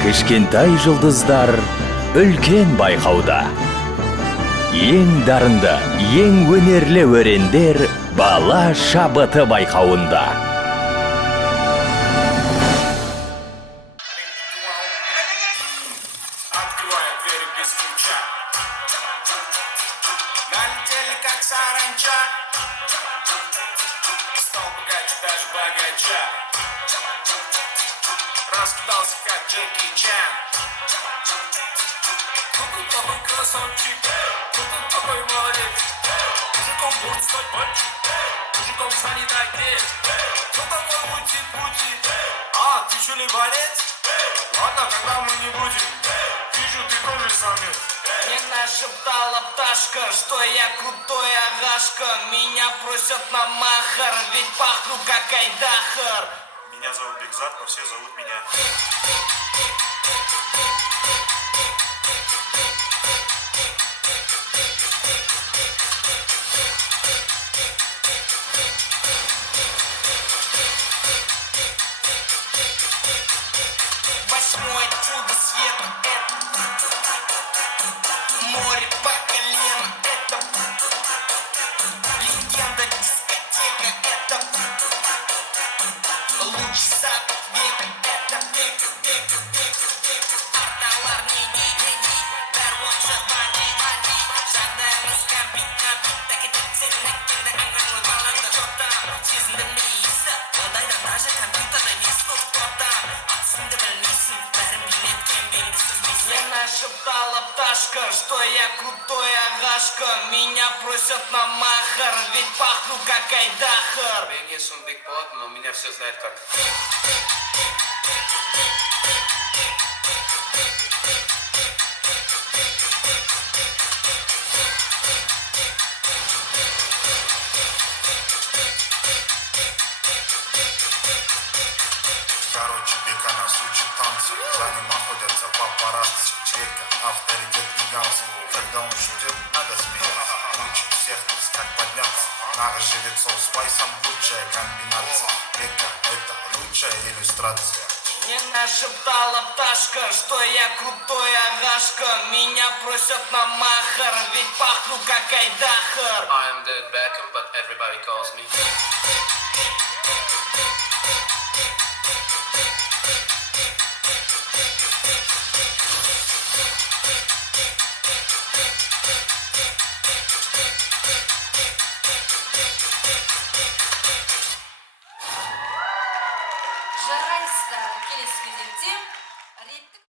Кішкентай жұлдыздар үлкен байқауда. Ең дарынды, ең өнерлі өрендер бала шабыты байқауында. Открываем двери без ключа. Налетели как саранча. Стал богаче даже богача. Раскидался как Джеки Чан. Ну ты такой красавчик. Ну ты такой молодец. Мужиком будет стать мальчик. Мужиком станет отец. Ну такой пути. А, ты что ли борец? Ладно, когда мы не будем. Вижу, ты тоже самец. Мне нашептала пташка, что я крутой агашка. Меня просят на махар, ведь пахну как айдахар. Меня зовут Бекзат, но все зовут меня. Восьмое чудо света — это море по колено, это легенда дискотека, это луч сад века, это арталар не дорвонша бани, жағдайымыз кәмпит, так етіп сен әккенде аңғарлы баланды жоттам, сезіндім иісі, ондайда даже компьютерді весіп топтам, атысыңды білмейсің, бәрін билеткен белгісіз бейсің. Мне нашептала пташка, что я крутой агашка. Меня просят на махар, ведь пахну как айдахар. Бегесун биг бот, но меня все знают как. Короче, бека на случай танцы. За ним находятся папарацци. Чека, авторитет гигантский. Когда он шутит, надо смеяться. Лучше всех нас как подняться. Наш живецов с Вайсом лучшая комбинация. Бека — это лучшая иллюстрация. Мне нашептала пташка, что я крутой агашка. Меня просят на махар, ведь пахну как айдахар. I am David Beckham, but everybody calls me. Жарайсыздар келесі кезекте реттік